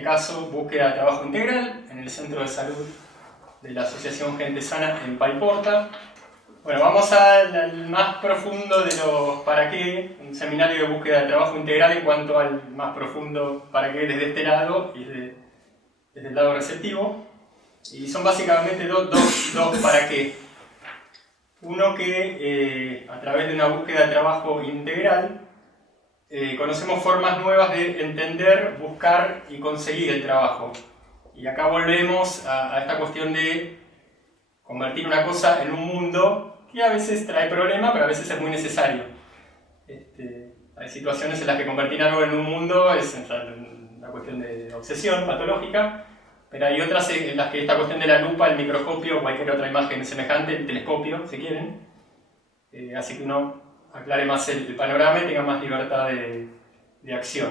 este caso búsqueda de trabajo integral en el Centro de Salud de la Asociación Gente Sana en Paiporta. Bueno, vamos al más profundo de los para qué, un seminario de búsqueda de trabajo integral en cuanto al más profundo para qué desde este lado y desde el lado receptivo. Y son básicamente dos para qué. Uno que a través de una búsqueda de trabajo integral conocemos formas nuevas de entender, buscar y conseguir el trabajo. Y acá volvemos a esta cuestión de convertir una cosa en un mundo que a veces trae problemas, pero a veces es muy necesario. Hay situaciones en las que convertir algo en un mundo es una cuestión de obsesión patológica, pero hay otras en las que esta cuestión de la lupa, el microscopio o cualquier otra imagen semejante, el telescopio, si quieren, hace que uno aclare más el panorama y tenga más libertad de acción.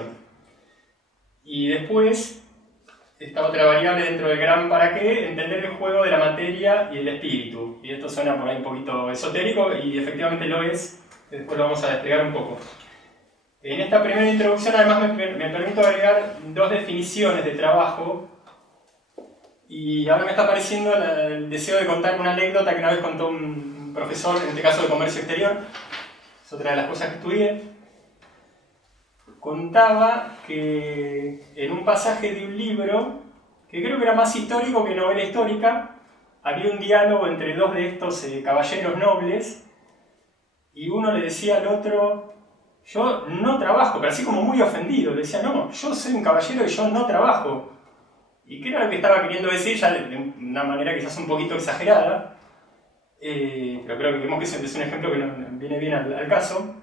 Y después, esta otra variable dentro del gran para qué, entender el juego de la materia y el espíritu. Y esto suena por ahí un poquito esotérico y efectivamente lo es, después lo vamos a desplegar un poco. En esta primera introducción además me permito agregar dos definiciones de trabajo y ahora me está apareciendo el deseo de contar una anécdota que una vez contó un profesor, en este caso de comercio exterior, es otra de las cosas que estudié. Contaba que en un pasaje de un libro, que creo que era más histórico que novela histórica, había un diálogo entre dos de estos caballeros nobles y uno le decía al otro: yo no trabajo, pero así como muy ofendido, le decía: no, yo soy un caballero y yo no trabajo. ¿Y qué era lo que estaba queriendo decir? Ya de una manera quizás un poquito exagerada, pero creo que vemos que es un ejemplo que viene bien al caso.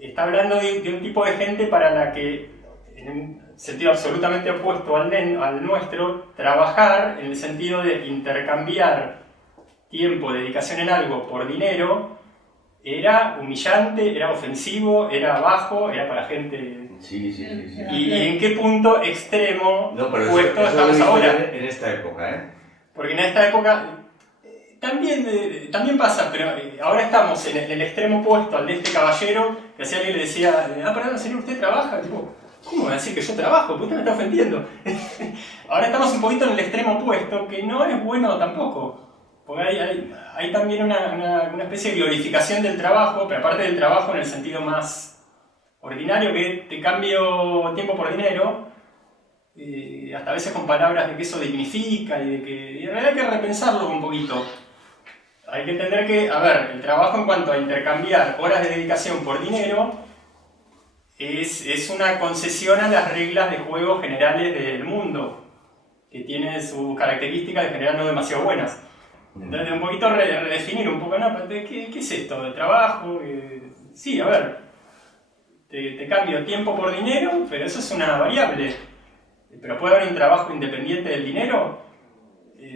Está hablando de un tipo de gente para la que, en un sentido absolutamente opuesto al nuestro, trabajar en el sentido de intercambiar tiempo, dedicación en algo por dinero, era humillante, era ofensivo, era bajo, era para gente... Sí. ¿Y en qué punto extremo opuesto eso estamos ahora? En esta época, ¿eh? Porque en esta época... También pasa, pero ahora estamos en el extremo opuesto al de este caballero, que si alguien le decía: perdón, señor, ¿usted trabaja? Tipo, ¿cómo me va a decir que yo trabajo? ¿Por qué me está ofendiendo? Ahora estamos un poquito en el extremo opuesto, que no es bueno tampoco, porque hay también una especie de glorificación del trabajo, pero aparte del trabajo en el sentido más ordinario, que te cambio tiempo por dinero, hasta a veces con palabras de que eso dignifica y de que en realidad hay que repensarlo un poquito. Hay que entender que, el trabajo en cuanto a intercambiar horas de dedicación por dinero es una concesión a las reglas de juego generales del mundo, que tienen sus características de general no demasiado buenas. Entonces, un poquito redefinir un poco, ¿no? ¿Qué es esto? ¿De trabajo? Sí, te cambio tiempo por dinero, pero eso es una variable. ¿Pero puede haber un trabajo independiente del dinero?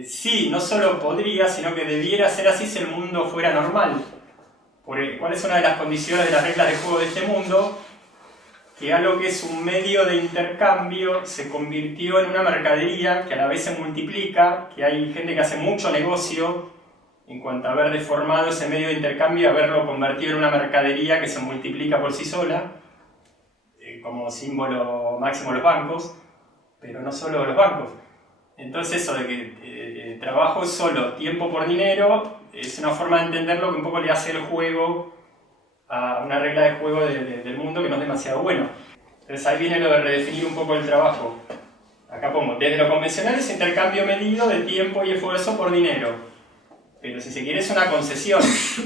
Sí, no solo podría, sino que debiera ser así si el mundo fuera normal. ¿Cuál es una de las condiciones de las reglas de juego de este mundo? Que algo que es un medio de intercambio se convirtió en una mercadería que a la vez se multiplica, que hay gente que hace mucho negocio en cuanto a haber deformado ese medio de intercambio y haberlo convertido en una mercadería que se multiplica por sí sola, como símbolo máximo los bancos, pero no solo los bancos. Entonces eso de que trabajo es solo tiempo por dinero es una forma de entenderlo que un poco le hace el juego a una regla de juego del mundo que no es demasiado bueno. Entonces ahí viene lo de redefinir un poco el trabajo. Acá pongo, desde lo convencional es intercambio medido de tiempo y esfuerzo por dinero. Pero si se quiere es una concesión.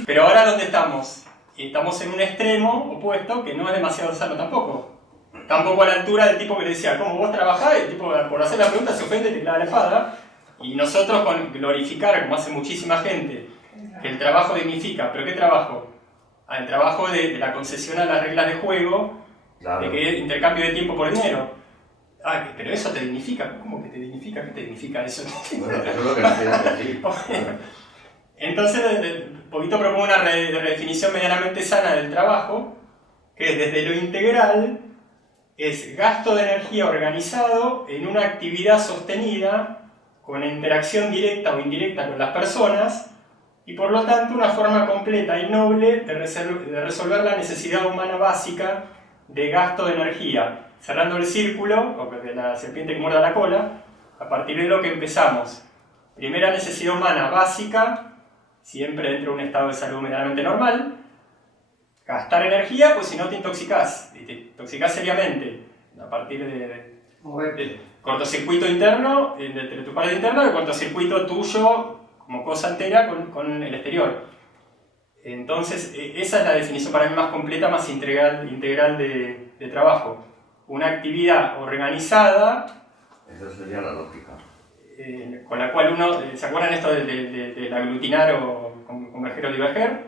Pero ahora ¿dónde estamos? Estamos en un extremo opuesto que no es demasiado sano tampoco. Tampoco a la altura del tipo que le decía: ¿cómo vos trabajás? Y el tipo por hacer la pregunta se ofende y te clava la espada. Y nosotros con glorificar, como hace muchísima gente, que el trabajo dignifica. ¿Pero qué trabajo? El trabajo de la concesión a las reglas de juego, claro, de que intercambio de tiempo por dinero. Pero eso te dignifica. ¿Cómo que te dignifica? ¿Qué te dignifica eso? Bueno, eso es lo que nos quieren decir. Entonces, un poquito propongo una redefinición medianamente sana del trabajo, que es desde lo integral, es gasto de energía organizado en una actividad sostenida con interacción directa o indirecta con las personas y por lo tanto una forma completa y noble de resolver la necesidad humana básica de gasto de energía, cerrando el círculo, o de la serpiente que muerda la cola, a partir de lo que empezamos. Primera necesidad humana básica, siempre dentro de un estado de salud medianamente normal. Gastar energía, pues si no te intoxicás, y te intoxicás seriamente, a partir de cortocircuito interno, entre tu pared interna, y cortocircuito tuyo como cosa entera con el exterior. Entonces, esa es la definición para mí más completa, más integral de trabajo. Una actividad organizada. Esa sería la lógica. Con la cual uno, ¿se acuerdan esto del aglutinar o converger o diverger?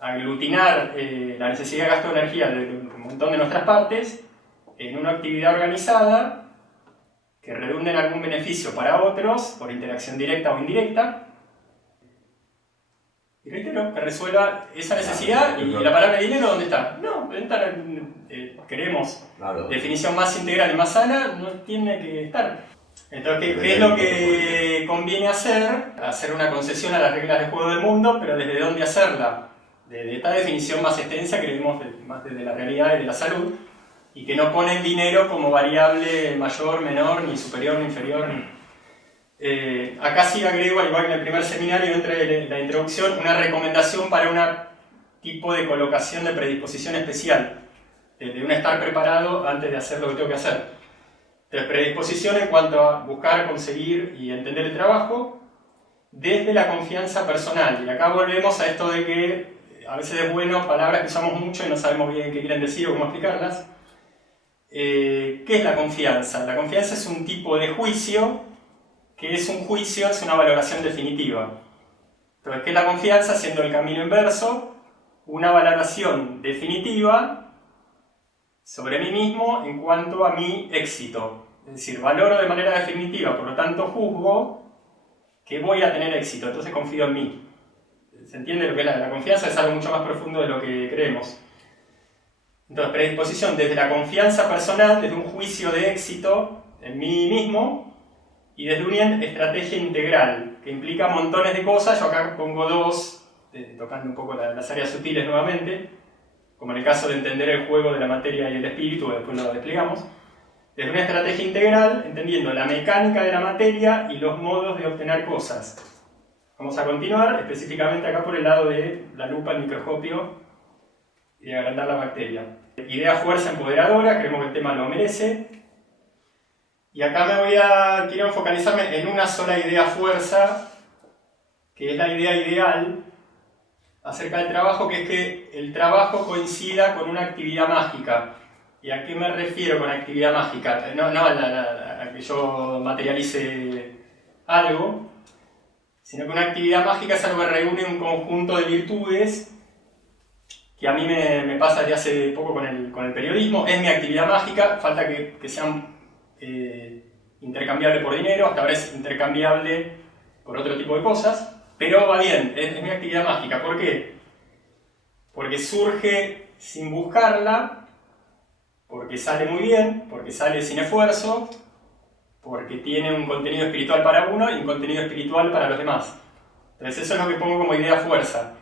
Aglutinar la necesidad de gasto de energía de un montón de nuestras partes en una actividad organizada que redunde en algún beneficio para otros, por interacción directa o indirecta, y reitero, que resuelva esa necesidad. Y la palabra dinero, ¿dónde está? No, queremos definición más integral y más sana, no tiene que estar. Entonces, ¿qué es lo que conviene hacer? Hacer una concesión a las reglas de juego del mundo, pero ¿desde dónde hacerla? De esta definición más extensa que vemos más desde la realidad y de la salud, y que no pone el dinero como variable mayor, menor, ni superior, ni inferior. Acá sí agrego, al igual que en el primer seminario, entre la introducción, una recomendación para un tipo de colocación de predisposición especial, de un estar preparado antes de hacer lo que tengo que hacer. Entonces, predisposición en cuanto a buscar, conseguir y entender el trabajo desde la confianza personal. Y acá volvemos a esto de que a veces es bueno palabras que usamos mucho y no sabemos bien qué quieren decir o cómo explicarlas. ¿Qué es la confianza? La confianza es un tipo de juicio que es un juicio, es una valoración definitiva. Entonces, ¿qué es la confianza? Siendo el camino inverso, una valoración definitiva sobre mí mismo en cuanto a mi éxito. Es decir, valoro de manera definitiva, por lo tanto juzgo que voy a tener éxito, entonces confío en mí. ¿Se entiende lo que es la confianza? Es algo mucho más profundo de lo que creemos. Entonces, predisposición desde la confianza personal, desde un juicio de éxito en mí mismo, y desde una estrategia integral, que implica montones de cosas. Yo acá pongo dos, tocando un poco las áreas sutiles nuevamente, como en el caso de entender el juego de la materia y el espíritu, después lo desplegamos. Desde una estrategia integral, entendiendo la mecánica de la materia y los modos de obtener cosas. Vamos a continuar, específicamente acá por el lado de la lupa, el microscopio, y de agrandar la bacteria. Idea fuerza empoderadora, creemos que el tema lo merece. Y acá quiero focalizarme en una sola idea fuerza, que es la idea ideal acerca del trabajo, que es que el trabajo coincida con una actividad mágica. ¿Y a qué me refiero con actividad mágica? No a que yo materialice algo, sino que una actividad mágica es algo que reúne un conjunto de virtudes que a mí me pasa desde hace poco con el periodismo. Es mi actividad mágica, falta que sean intercambiable por dinero, hasta ahora es intercambiable por otro tipo de cosas, pero va bien, es mi actividad mágica. ¿Por qué? Porque surge sin buscarla, porque sale muy bien, porque sale sin esfuerzo, porque tiene un contenido espiritual para uno y un contenido espiritual para los demás. Entonces eso es lo que pongo como idea fuerza.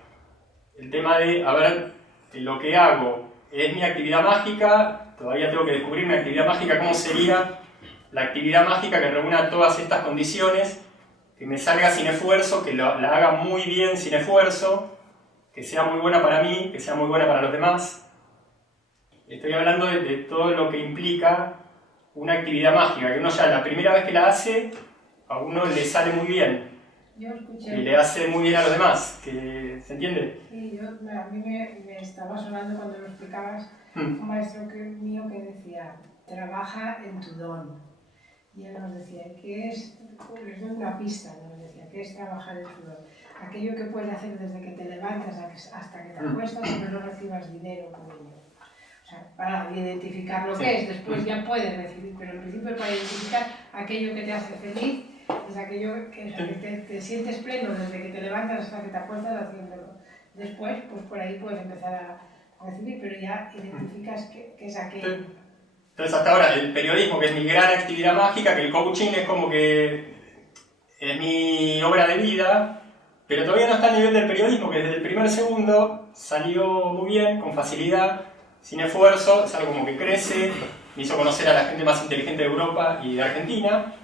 El tema de, a ver, lo que hago es mi actividad mágica, todavía tengo que descubrir mi actividad mágica, cómo sería la actividad mágica que reúna todas estas condiciones, que me salga sin esfuerzo, que la haga muy bien sin esfuerzo, que sea muy buena para mí, que sea muy buena para los demás. Estoy hablando de todo lo que implica una actividad mágica, que uno ya la primera vez que la hace, a uno le sale muy bien. Yo escuché. Y le hace muy bien a los demás, ¿se entiende? Sí, a mí me estaba sonando cuando lo explicabas un maestro mío que decía, trabaja en tu don. Y él nos decía, ¿qué es? Les doy una pista, nos decía, ¿qué es trabajar en tu don? Aquello que puedes hacer desde que te levantas hasta que te acuestas, aunque no recibas dinero por ello. O sea, para identificar lo que es, después ya puedes recibir, pero en principio para identificar aquello que te hace feliz, es aquello que te sientes pleno desde que te levantas hasta que te acuestas haciéndolo. Después, pues por ahí puedes empezar a recibir, pero ya identificas qué es aquello. Entonces hasta ahora el periodismo, que es mi gran actividad mágica, que el coaching es como que es mi obra de vida, pero todavía no está a nivel del periodismo, que desde el primer segundo salió muy bien, con facilidad, sin esfuerzo, es algo como que crece, me hizo conocer a la gente más inteligente de Europa y de Argentina,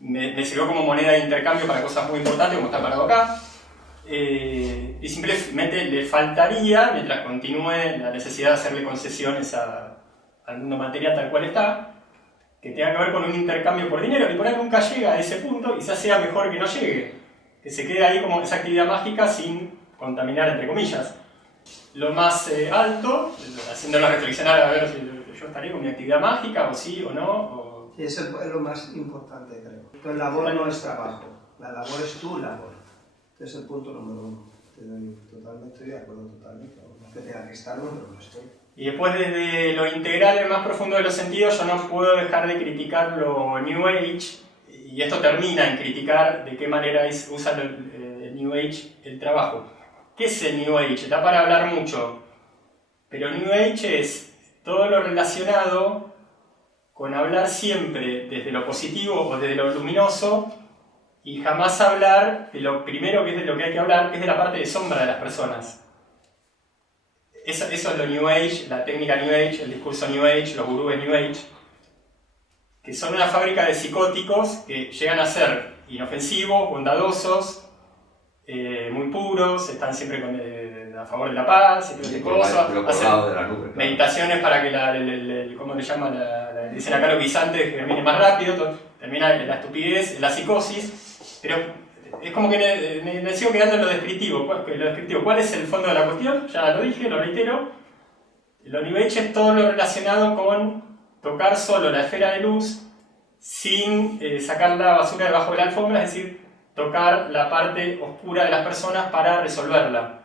me sirvió como moneda de intercambio para cosas muy importantes como está parado acá, y simplemente le faltaría, mientras continúe la necesidad de hacerle concesiones al mundo material tal cual está, que tenga que ver con un intercambio por dinero, que por ahí nunca llega a ese punto, quizás sea mejor que no llegue, que se quede ahí como esa actividad mágica sin contaminar, entre comillas. Lo más alto, haciéndolo reflexionar a ver si yo estaría con mi actividad mágica, o sí o no. Sí, eso es lo más importante, creo. Tu labor no es trabajo, la labor es tu labor. Este es el punto número uno. Estoy de acuerdo totalmente. No es que tenga que estarlo, pero no estoy. Y después, desde lo integral, el más profundo de los sentidos, yo no puedo dejar de criticar lo New Age, y esto termina en criticar de qué manera usa el New Age el trabajo. ¿Qué es el New Age? Da para hablar mucho, pero New Age es todo lo relacionado con hablar siempre desde lo positivo o desde lo luminoso, y jamás hablar de lo primero que es de lo que hay que hablar, que es de la parte de sombra de las personas. Eso es lo New Age, la técnica New Age, el discurso New Age, los gurúes New Age, que son una fábrica de psicóticos que llegan a ser inofensivos, bondadosos, muy puros, están siempre a favor de la paz, y todo ese cosas, hacen meditaciones para que ¿cómo le llaman? Dicen acá los guisantes que termine más rápido, termina en la estupidez, en la psicosis, pero es como que me sigo quedando en lo descriptivo. ¿Cuál es el fondo de la cuestión? Ya lo dije, lo reitero. Lo New Age es todo lo relacionado con tocar solo la esfera de luz sin sacar la basura debajo de la alfombra, es decir, tocar la parte oscura de las personas para resolverla.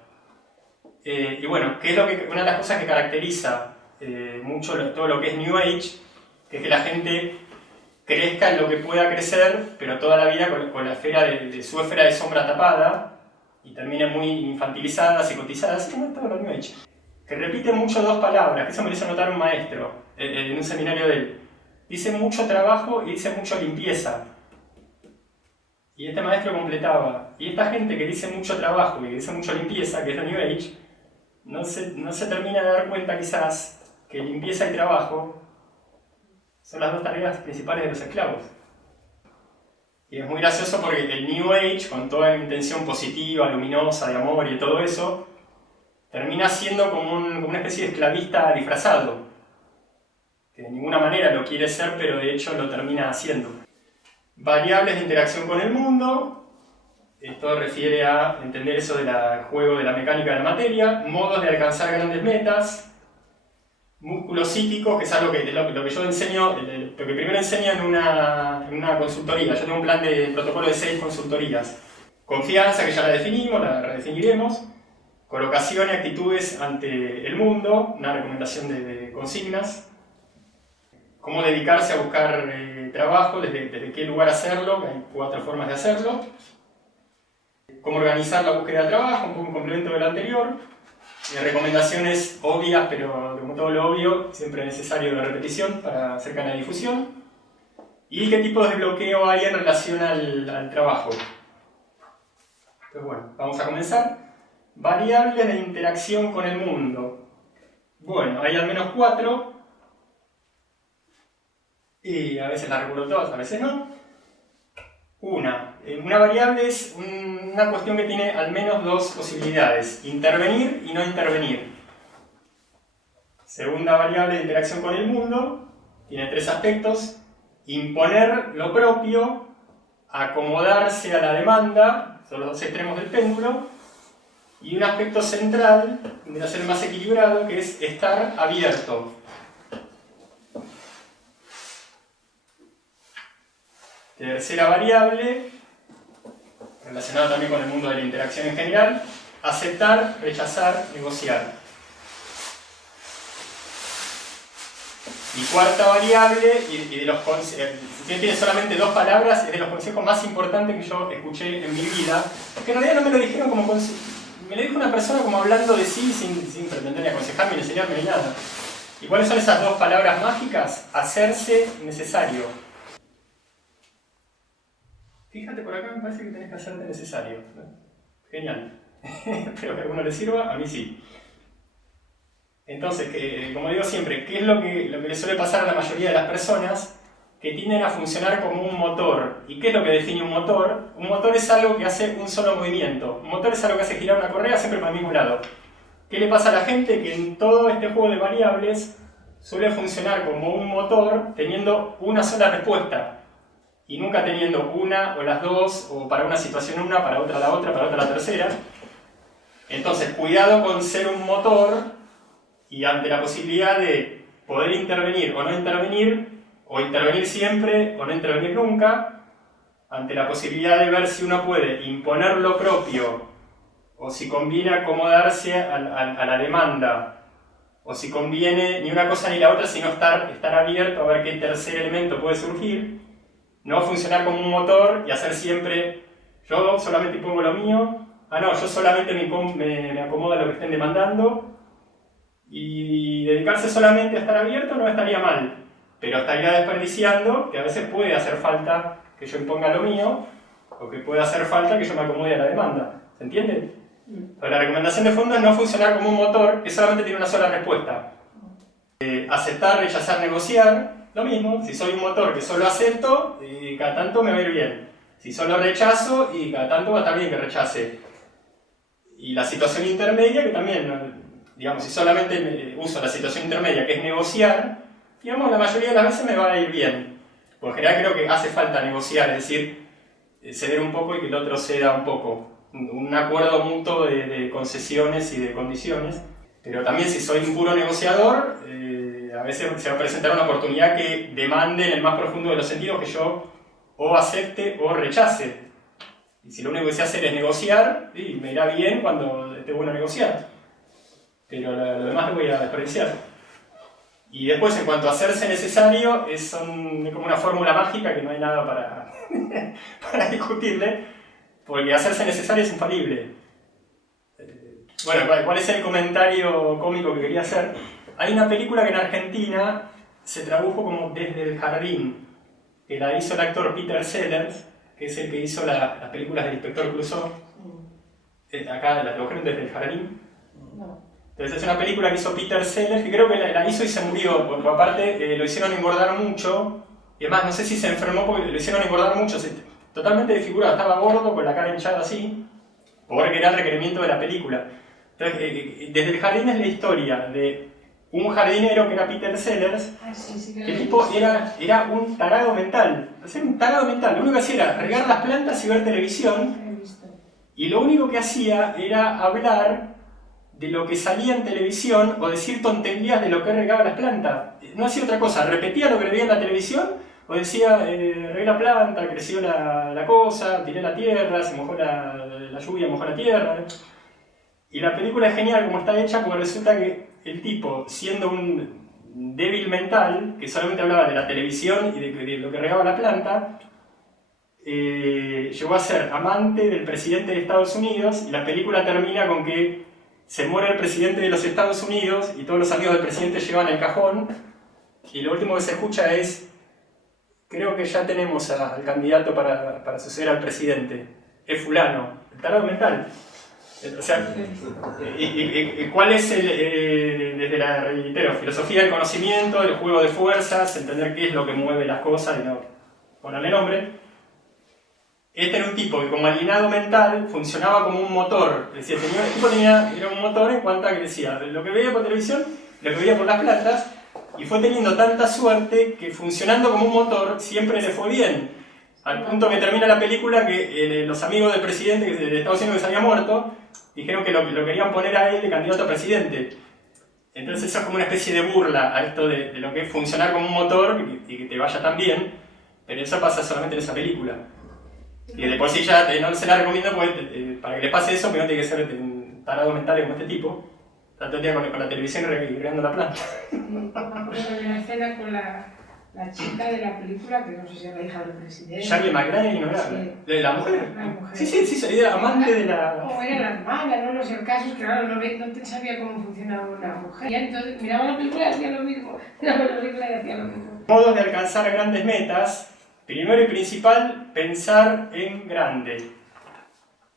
Y bueno, ¿qué es una de las cosas que caracteriza mucho todo lo que es New Age? Que es que la gente crezca en lo que pueda crecer, pero toda la vida con la esfera de su esfera de sombra tapada, y termina muy infantilizada, psicotizada, así como todo lo New Age. Que repite mucho dos palabras, que eso me lo hizo notar un maestro en un seminario de él. Dice mucho trabajo y dice mucho limpieza. Y este maestro completaba, y esta gente que dice mucho trabajo y que dice mucho limpieza, que es la New Age, no se termina de dar cuenta quizás que limpieza y trabajo son las dos tareas principales de los esclavos. Y es muy gracioso porque el New Age, con toda la intención positiva, luminosa, de amor y todo eso, termina siendo como una especie de esclavista disfrazado, que de ninguna manera lo quiere ser, pero de hecho lo termina haciendo. Variables de interacción con el mundo, esto refiere a entender eso del juego de la mecánica de la materia, modos de alcanzar grandes metas, músculos psíquicos, que es algo que lo que yo enseño, lo que primero enseño en una consultoría. Yo tengo un plan de protocolo de 6 consultorías. Confianza, que ya la definimos, la redefiniremos. Colocación y actitudes ante el mundo, una recomendación de consignas. Cómo dedicarse a buscar trabajo, desde qué lugar hacerlo, que hay 4 formas de hacerlo. Cómo organizar la búsqueda de trabajo, un poco un complemento de lo anterior. Recomendaciones obvias, pero como todo lo obvio, siempre necesario de repetición para acercar la difusión. Y qué tipo de bloqueo hay en relación al trabajo. Entonces bueno, vamos a comenzar. Variables de interacción con el mundo. Bueno, hay al menos 4. Y a veces las recuerdo todas, a veces no. Una variable es una cuestión que tiene al menos 2 posibilidades: intervenir y no intervenir. Segunda variable de interacción con el mundo tiene 3 aspectos: imponer lo propio, acomodarse a la demanda, son los 2 extremos del péndulo, y un aspecto central, de ser más equilibrado, que es estar abierto. Tercera variable, relacionada también con el mundo de la interacción en general: aceptar, rechazar, negociar. Y cuarta variable, y de los si tiene solamente 2 palabras, es de los consejos más importantes que yo escuché en mi vida, que en realidad no me lo dijeron como consejo, me lo dijo una persona como hablando de sí, sin pretender ni aconsejarme, ni enseñarme ni nada. ¿Y cuáles son esas 2 palabras mágicas? Hacerse necesario. Fíjate por acá, me parece que tenés que hacerte necesario. Genial. Espero que a alguno le sirva, a mí sí. Entonces, como digo siempre, ¿qué es lo que le suele pasar a la mayoría de las personas? Que tienden a funcionar como un motor. ¿Y qué es lo que define un motor? Un motor es algo que hace un solo movimiento. Un motor es algo que hace girar una correa siempre para el mismo lado. ¿Qué le pasa a la gente? Que en todo este juego de variables suele funcionar como un motor teniendo una sola respuesta y nunca teniendo una o las dos, o para una situación una, para otra la otra, para otra la tercera. Entonces, cuidado con ser un motor y ante la posibilidad de poder intervenir o no intervenir, o intervenir siempre o no intervenir nunca, ante la posibilidad de ver si uno puede imponer lo propio o si conviene acomodarse a la demanda, o si conviene ni una cosa ni la otra, sino estar abierto a ver qué tercer elemento puede surgir, no funcionar como un motor y hacer siempre, yo solamente pongo lo mío, yo solamente me acomodo a lo que estén demandando, y dedicarse solamente a estar abierto no estaría mal, pero estaría desperdiciando que a veces puede hacer falta que yo imponga lo mío, o que puede hacer falta que yo me acomode a la demanda. ¿Se entiende? La recomendación de fondo es no funcionar como un motor que solamente tiene una sola respuesta. Aceptar, rechazar, negociar, lo mismo. Si soy un motor que solo acepto, y cada tanto me va a ir bien. Si solo rechazo, y cada tanto va a estar bien que rechace. Y la situación intermedia, que también, digamos, si solamente uso la situación intermedia, que es negociar, digamos, la mayoría de las veces me va a ir bien. Por en general creo que hace falta negociar, es decir, ceder un poco y que el otro ceda un poco. Un acuerdo mutuo de concesiones y de condiciones. Pero también si soy un puro negociador, a veces se va a presentar una oportunidad que demande en el más profundo de los sentidos que yo o acepte o rechace. Y si lo único que sé hacer es negociar, me irá bien cuando esté bueno negociar. Pero lo demás lo voy a desperdiciar. Y después, en cuanto a hacerse necesario, es como una fórmula mágica que no hay nada para discutirle, porque hacerse necesario es infalible. Bueno, ¿cuál es el comentario cómico que quería hacer? Hay una película que en Argentina se tradujo como Desde el Jardín, que la hizo el actor Peter Sellers, que es el que hizo las películas del Inspector Clouseau. Acá la tradujeron Desde el Jardín. Entonces es una película que hizo Peter Sellers, que creo que la hizo y se murió, porque aparte lo hicieron engordar mucho, y además no sé si se enfermó porque lo hicieron engordar mucho, totalmente desfigurado, estaba gordo, con la cara hinchada así, porque era el requerimiento de la película. Entonces, Desde el Jardín es la historia de un jardinero que era Peter Sellers, que el tipo era un tarado mental, un tarado mental, lo único que hacía era regar las plantas y ver televisión, y lo único que hacía era hablar de lo que salía en televisión o decir tonterías de lo que regaba las plantas. No hacía otra cosa, repetía lo que veía en la televisión o decía, regué la planta, creció la cosa, tiré la tierra, se mojó la lluvia, mojó la tierra. Y la película es genial como está hecha porque resulta que el tipo, siendo un débil mental, que solamente hablaba de la televisión y de lo que regaba la planta, llegó a ser amante del presidente de Estados Unidos, y la película termina con que se muere el presidente de los Estados Unidos y todos los amigos del presidente llevan el cajón, y lo último que se escucha es: creo que ya tenemos al candidato para suceder al presidente, es fulano, el tarado mental. O sea, ¿y cuál es desde la, reitero, filosofía del conocimiento, el juego de fuerzas, entender qué es lo que mueve las cosas y no ponerle nombre? Este era un tipo que como alienado mental funcionaba como un motor, es decir, el tipo era un motor en cuanto a que decía lo que veía por televisión, lo que veía por las plantas, y fue teniendo tanta suerte que funcionando como un motor siempre le fue bien, al punto que termina la película que los amigos del presidente de Estados Unidos que se había muerto dijeron que lo querían poner a él de candidato a presidente. Entonces eso es como una especie de burla a esto de lo que es funcionar como un motor y que te vaya tan bien, pero eso pasa solamente en esa película. Y de por sí ya no se la recomiendo porque, para que le pase eso, que no tiene que ser tarado mental como este tipo, tanto el día con la televisión regando la planta. Me acuerdo de una escena con la chica de la película, que no sé si era la hija del presidente. Charlie McLean, ¿no era? Sí. ¿La mujer? La mujer. Sí, era amante de la... O era la hermana, no sé, el caso es que claro, no te sabía cómo funcionaba una mujer. Y entonces miraba la película y hacía lo mismo. Miraba la película y hacía lo mismo. Modos de alcanzar grandes metas. Primero y principal, pensar en grande.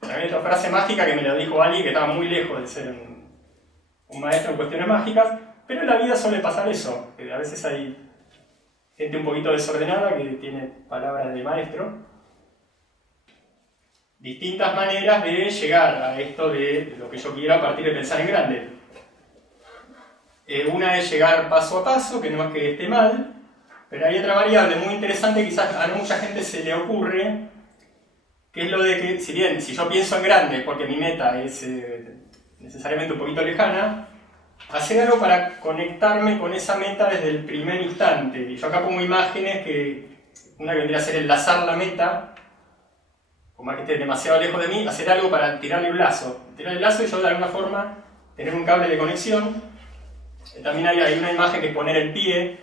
También esta frase mágica que me la dijo Ali, que estaba muy lejos de ser un maestro en cuestiones mágicas, pero en la vida suele pasar eso, que a veces hay gente un poquito desordenada que tiene palabras de maestro. Distintas maneras de llegar a esto de lo que yo quiero a partir de pensar en grande. Una es llegar paso a paso, que no es que esté mal, pero hay otra variable muy interesante, quizás a no mucha gente se le ocurre, que es lo de que, si bien, si yo pienso en grande, porque mi meta es necesariamente un poquito lejana, hacer algo para conectarme con esa meta desde el primer instante. Y yo acá pongo imágenes que una que vendría a ser enlazar la meta, por más que esté demasiado lejos de mí, hacer algo para tirarle el lazo. Tirar el lazo y yo de alguna forma tener un cable de conexión. También hay una imagen que es poner el pie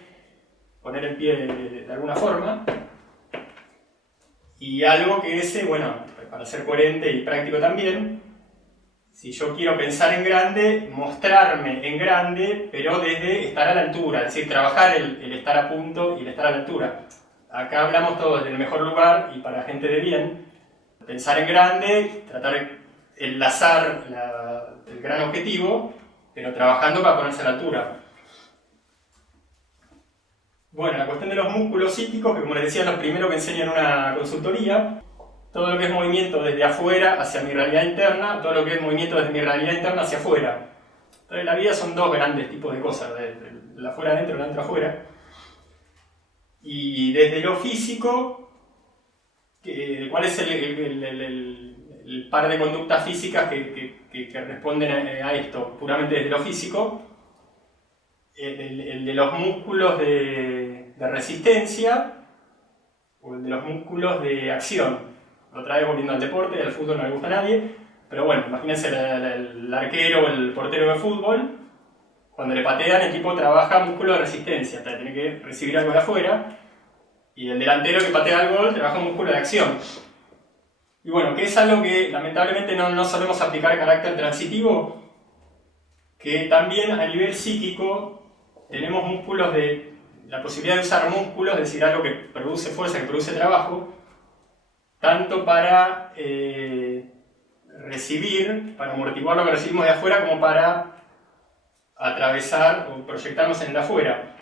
de alguna forma. Y algo que ese, bueno, para ser coherente y práctico también, si yo quiero pensar en grande, mostrarme en grande, pero desde estar a la altura, es decir, trabajar el estar a punto y el estar a la altura. Acá hablamos todos del mejor lugar y para gente de bien. Pensar en grande, tratar de enlazar el gran objetivo, pero trabajando para ponerse a la altura. Bueno, la cuestión de los músculos psíquicos, que como les decía, es lo primero que enseño en una consultoría. Todo lo que es movimiento desde afuera hacia mi realidad interna, todo lo que es movimiento desde mi realidad interna hacia afuera. Entonces la vida son dos grandes tipos de cosas, el afuera adentro y el adentro afuera. Y desde lo físico, ¿cuál es el par de conductas físicas que responden a esto? Puramente desde lo físico, el de los músculos de resistencia o el de los músculos de acción. Otra vez volviendo al deporte, al fútbol no le gusta a nadie, pero bueno, imagínense el arquero o el portero de fútbol, cuando le patean el tipo trabaja músculo de resistencia, tiene que recibir algo de afuera, y el delantero que patea el gol trabaja un músculo de acción. Y bueno, que es algo que lamentablemente no solemos aplicar a carácter transitivo, que también a nivel psíquico tenemos músculos la posibilidad de usar músculos, es decir, algo que produce fuerza, que produce trabajo, tanto para recibir, para amortiguar lo que recibimos de afuera, como para atravesar o proyectarnos en el de afuera.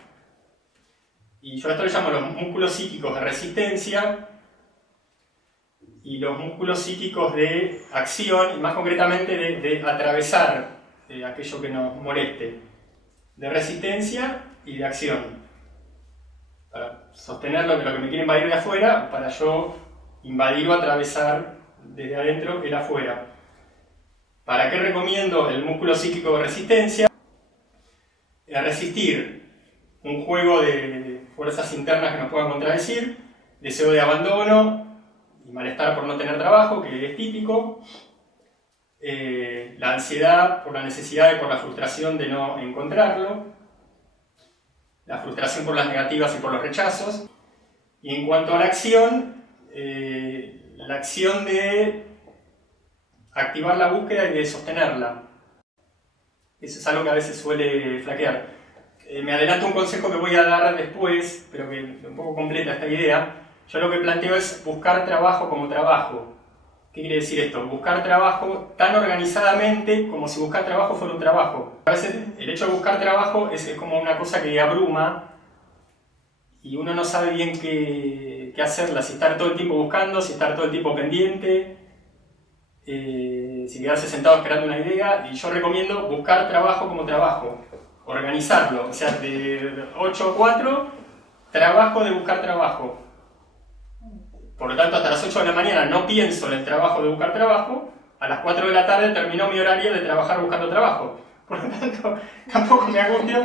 Y yo a esto le llamo los músculos psíquicos de resistencia y los músculos psíquicos de acción, y más concretamente de atravesar aquello que nos moleste, de resistencia y de acción, para sostener lo que me quiere invadir de afuera, para yo invadir o atravesar desde adentro el afuera. ¿Para qué recomiendo el músculo psíquico de resistencia? Resistir un juego de fuerzas internas que nos puedan contradecir, deseo de abandono y malestar por no tener trabajo, que es típico, la ansiedad por la necesidad y por la frustración de no encontrarlo, la frustración por las negativas y por los rechazos. Y en cuanto a la acción de activar la búsqueda y de sostenerla. Eso es algo que a veces suele flaquear. Me adelanto un consejo que voy a dar después, pero que un poco completa esta idea. Yo lo que planteo es buscar trabajo como trabajo. ¿Qué quiere decir esto? Buscar trabajo tan organizadamente como si buscar trabajo fuera un trabajo. A veces el hecho de buscar trabajo es como una cosa que abruma y uno no sabe bien qué hacerla, si estar todo el tiempo buscando, si estar todo el tiempo pendiente, si quedarse sentado esperando una idea. Y yo recomiendo buscar trabajo como trabajo, organizarlo, o sea, de 8 a 4, trabajo de buscar trabajo. Por lo tanto, hasta las 8 de la mañana no pienso en el trabajo de buscar trabajo, a las 4 de la tarde terminó mi horario de trabajar buscando trabajo. Por lo tanto, tampoco me angustio.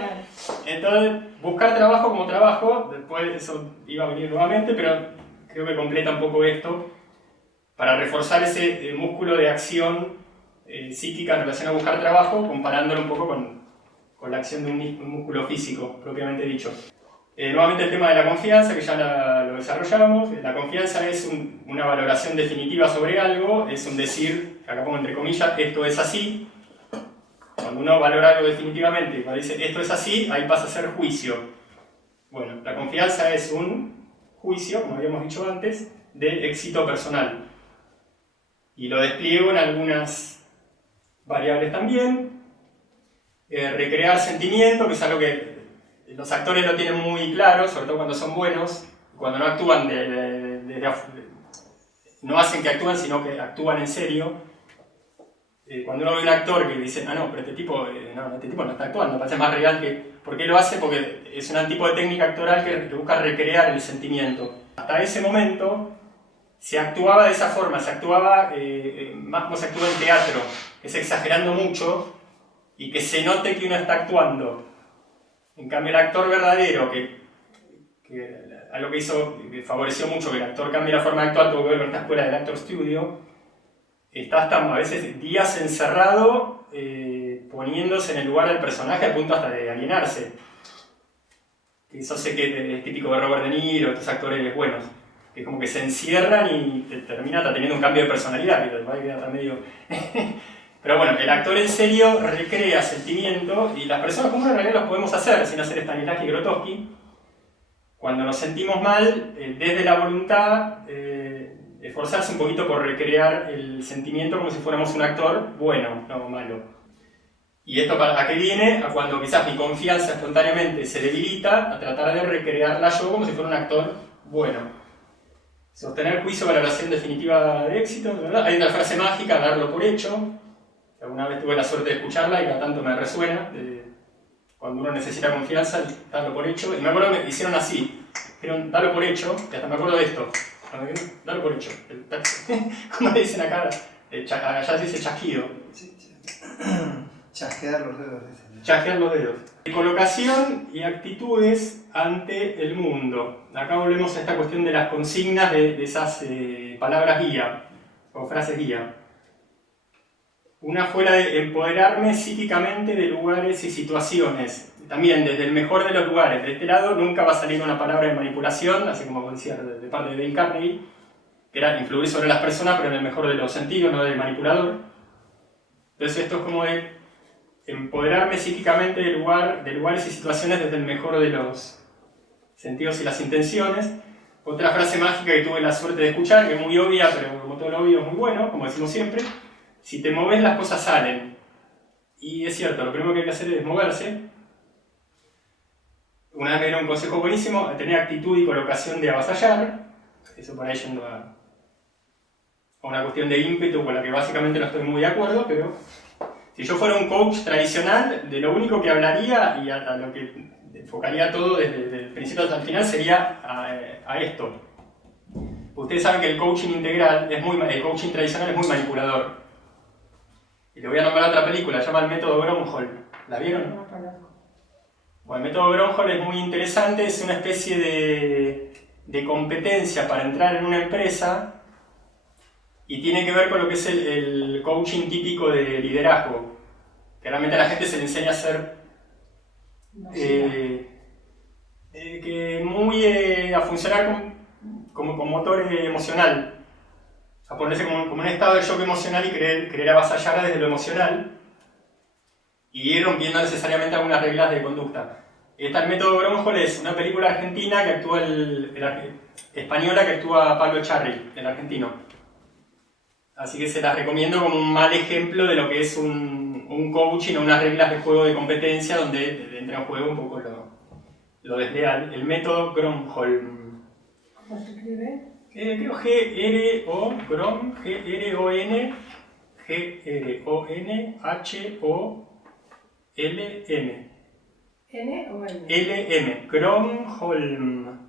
Entonces, buscar trabajo como trabajo, después eso iba a venir nuevamente, pero creo que completa un poco esto, para reforzar ese músculo de acción psíquica en relación a buscar trabajo, comparándolo un poco con la acción de un músculo físico, propiamente dicho. Nuevamente el tema de la confianza, que ya lo desarrollamos. La confianza es una valoración definitiva sobre algo, es un decir, acá pongo entre comillas, esto es así. Cuando uno valora algo definitivamente, cuando dice esto es así, ahí pasa a ser juicio. Bueno, la confianza es un juicio, como habíamos dicho antes, de éxito personal. Y lo despliego en algunas variables también. recrear sentimiento, que es algo que los actores lo tienen muy claro, sobre todo cuando son buenos, cuando no actúan no hacen que actúen, sino que actúan en serio. Cuando uno ve un actor que dice, no, pero este tipo no está actuando, parece más real que... ¿Por qué lo hace? Porque es un tipo de técnica actoral que busca recrear el sentimiento. Hasta ese momento se actuaba de esa forma, se actuaba más como se actúa en teatro, que es exagerando mucho y que se note que uno está actuando. En cambio, el actor verdadero, que algo que hizo, que favoreció mucho que el actor cambie la forma de actuar, tuvo que ver con esta escuela del Actor Studio, está hasta a veces días encerrado, poniéndose en el lugar del personaje al punto hasta de alienarse. Eso sé que es típico de Robert De Niro, estos actores buenos, que como que se encierran y termina hasta teniendo un cambio de personalidad, que va a quedar medio... Pero bueno, el actor en serio recrea sentimiento y las personas comunes en realidad los podemos hacer sin hacer Stanislavski y Grotowski. Cuando nos sentimos mal, desde la voluntad, esforzarse un poquito por recrear el sentimiento como si fuéramos un actor bueno, no malo. ¿Y esto a qué viene? A cuando quizás mi confianza espontáneamente se debilita, a tratar de recrearla yo como si fuera un actor bueno. Sostener juicio, valoración definitiva de éxito, ¿verdad? Hay una frase mágica, darlo por hecho. Alguna vez tuve la suerte de escucharla y cada tanto me resuena. Cuando uno necesita confianza, darlo por hecho. Y me acuerdo que me hicieron así. Dijeron, darlo por hecho, y hasta me acuerdo de esto. Darlo por hecho. ¿Cómo le dicen acá? Allá se dice chasquido. Chasquear los dedos, dicen. Chasquear los dedos. Colocación y actitudes ante el mundo. Acá volvemos a esta cuestión de las consignas de esas palabras guía o frases guía. Una fuera de empoderarme psíquicamente de lugares y situaciones. También desde el mejor de los lugares. De este lado nunca va a salir una palabra de manipulación, así como decía de parte de Dale Carnegie, que era influir sobre las personas, pero en el mejor de los sentidos, no del manipulador. Entonces esto es como de empoderarme psíquicamente de lugares y situaciones desde el mejor de los sentidos y las intenciones. Otra frase mágica que tuve la suerte de escuchar, que es muy obvia, pero como todo lo obvio es muy bueno, como decimos siempre. Si te moves, las cosas salen. Y es cierto, lo primero que hay que hacer es moverse. Una vez me dieron un consejo buenísimo, tener actitud y colocación de avasallar. Eso por ahí yendo a una cuestión de ímpetu con la que básicamente no estoy muy de acuerdo, pero si yo fuera un coach tradicional, de lo único que hablaría y a lo que enfocaría todo desde el principio hasta el final sería a esto. Ustedes saben que el coaching integral, el coaching tradicional es muy manipulador. Y le voy a nombrar otra película, se llama El Método Gronholm. ¿La vieron? No conozco. Bueno, el Método Gronholm es muy interesante, es una especie de competencia para entrar en una empresa y tiene que ver con lo que es el coaching típico de liderazgo. Que realmente a la gente se le enseña a ser a funcionar como motor emocional. A ponerse como en un estado de shock emocional y querer avasallar desde lo emocional y ir rompiendo necesariamente algunas reglas de conducta. El Método Gronholm es una película argentina que actúa española que actúa Pablo Echarri, el argentino. Así que se las recomiendo como un mal ejemplo de lo que es un coaching o unas reglas de juego de competencia donde entra en juego un poco lo desleal. El Método Gronholm. ¿Cómo se escribe? Creo G-R-O, Gron, G-R-O-N, G-R-O-N-H-O-L-M. ¿N o N? L-M, Gronholm.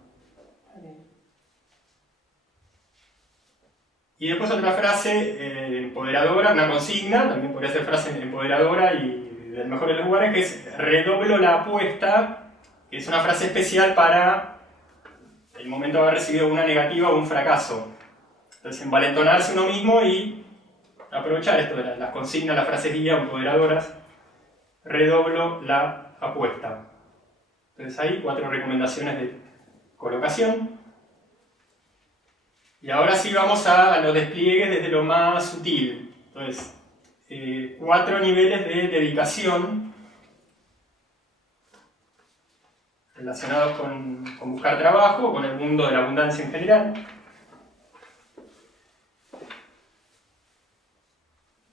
Y después otra frase empoderadora, una consigna, también podría ser frase empoderadora y del mejor de los lugares, que es redoblo la apuesta, que es una frase especial para el momento de haber recibido una negativa o un fracaso. Entonces, envalentonarse uno mismo y aprovechar esto de las consignas, las frases guía empoderadoras. Redoblo la apuesta. Entonces, hay 4 recomendaciones de colocación. Y ahora sí vamos a los despliegues desde lo más sutil. Entonces, 4 niveles de dedicación relacionados con buscar trabajo, con el mundo de la abundancia en general.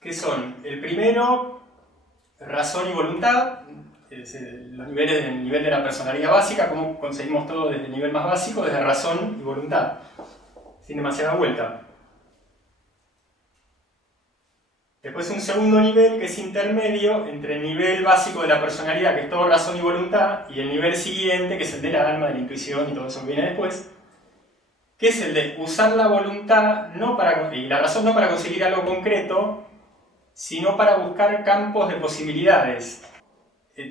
¿Qué son? El primero, razón y voluntad. los niveles del nivel de la personalidad básica, cómo conseguimos todo desde el nivel más básico, desde razón y voluntad, sin demasiada vuelta. Después un segundo nivel que es intermedio entre el nivel básico de la personalidad, que es todo razón y voluntad, y el nivel siguiente, que es el del alma, de la intuición y todo eso que viene después, que es el de usar la voluntad y la razón no para conseguir algo concreto, sino para buscar campos de posibilidades.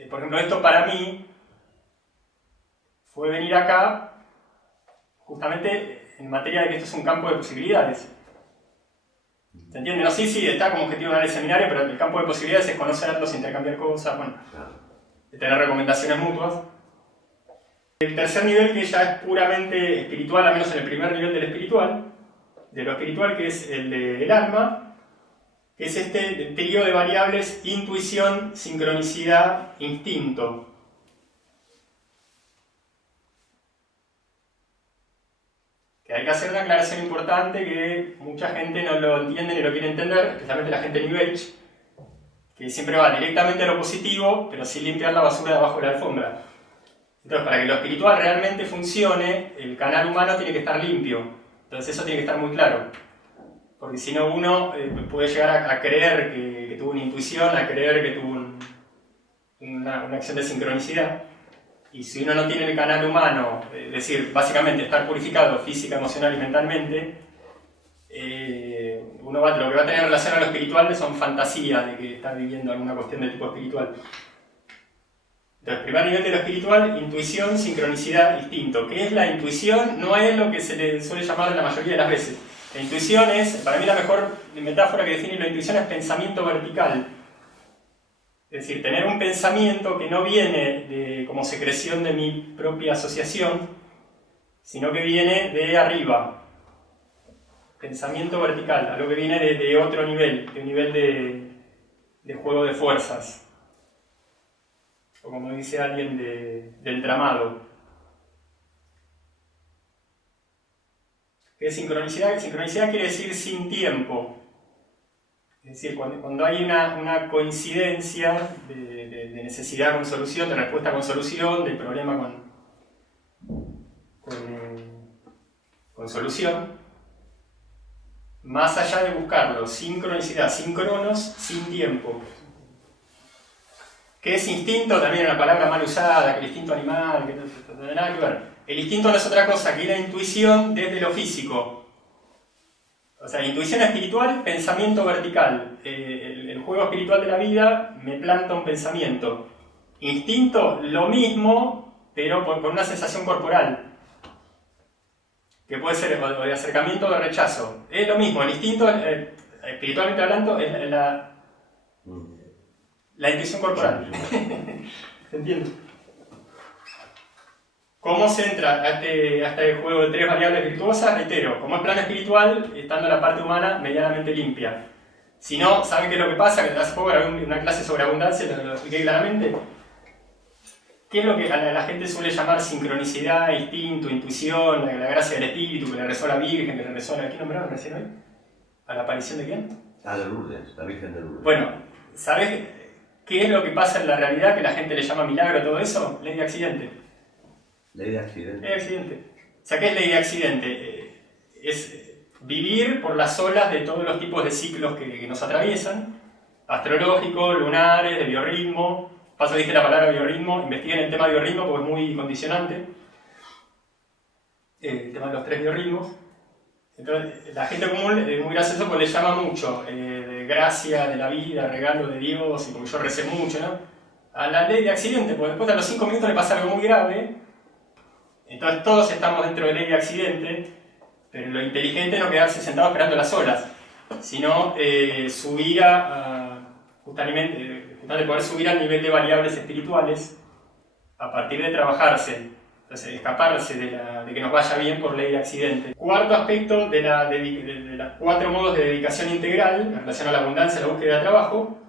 Por ejemplo, esto para mí fue venir acá justamente en materia de que esto es un campo de posibilidades. ¿Se entiende? No, sí, está como objetivo dar el seminario, pero el campo de posibilidades es conocerlos, intercambiar cosas, bueno, tener recomendaciones mutuas. El tercer nivel, que ya es puramente espiritual, al menos en el primer nivel de lo espiritual, que es el del alma, que es este trío de variables: intuición, sincronicidad, instinto. Que hay que hacer una aclaración importante que mucha gente no lo entiende ni lo quiere entender, especialmente la gente New Age, que siempre va directamente a lo positivo, pero sin limpiar la basura de abajo de la alfombra. Entonces, para que lo espiritual realmente funcione, el canal humano tiene que estar limpio. Entonces eso tiene que estar muy claro. Porque si no, uno puede llegar a creer que tuvo una intuición, a creer que tuvo una acción de sincronicidad. Y si uno no tiene el canal humano, es decir, básicamente estar purificado física, emocional y mentalmente, lo que va a tener en relación a lo espiritual son fantasías de que está viviendo alguna cuestión de tipo espiritual. Entonces, primer nivel de lo espiritual: intuición, sincronicidad, instinto. ¿Qué es la intuición? No es lo que se le suele llamar la mayoría de las veces. La intuición es, para mí la mejor metáfora que define la intuición es pensamiento vertical. Es decir, tener un pensamiento que no viene como secreción de mi propia asociación, sino que viene de arriba. Pensamiento vertical, algo que viene de otro nivel, de un nivel de juego de fuerzas. O como dice alguien, del entramado. ¿Qué es sincronicidad? Sincronicidad quiere decir sin tiempo. Es decir, cuando hay una coincidencia de necesidad con solución, de respuesta con solución, de problema con solución, más allá de buscarlo, sincronicidad, síncronos, sin tiempo. ¿Qué es instinto? También una palabra mal usada, que el instinto animal, que no tiene nada que ver. El instinto no es otra cosa que la intuición desde lo físico. O sea, intuición espiritual, pensamiento vertical. El juego espiritual de la vida me planta un pensamiento. Instinto, lo mismo, pero con una sensación corporal. Que puede ser o de acercamiento o de rechazo. Es lo mismo, el instinto, espiritualmente hablando, es la intuición corporal. ¿Se entiende? ¿Cómo se entra a este juego de tres variables virtuosas? Reitero, como es plano espiritual, estando la parte humana medianamente limpia. Si no, ¿saben qué es lo que pasa? Que hace poco grabé una clase sobre abundancia, lo expliqué claramente. ¿Qué es lo que a la gente suele llamar sincronicidad, instinto, intuición, la gracia del espíritu, que le rezó a la Virgen, que le rezó a la... ¿Quién nombraron recién hoy? ¿A la aparición de quién? De Lourdes, la Virgen de Lourdes. Bueno, ¿sabes qué es lo que pasa en la realidad que la gente le llama milagro, todo eso? Ley de accidente. Ley de accidente. Ley de accidente. O sea, ¿qué es ley de accidente? Es vivir por las olas de todos los tipos de ciclos que nos atraviesan, astrológico, lunares, de biorritmo. Paso dije la palabra biorritmo, investiguen el tema de biorritmo porque es muy condicionante. El tema de los 3 biorritmos. Entonces, la gente común es muy gracioso porque le llama mucho de gracia, de la vida, regalo de Dios, y porque yo recé mucho, ¿no? A la ley de accidente, porque después a los 5 minutos le pasa algo muy grave. Entonces todos estamos dentro de ley de accidente, pero lo inteligente no quedarse sentado esperando las olas, sino subir justamente poder subir al nivel de variables espirituales a partir de trabajarse, entonces escaparse de que nos vaya bien por ley de accidente. Cuarto aspecto de los 4 modos de dedicación integral en relación a la abundancia, la búsqueda de trabajo,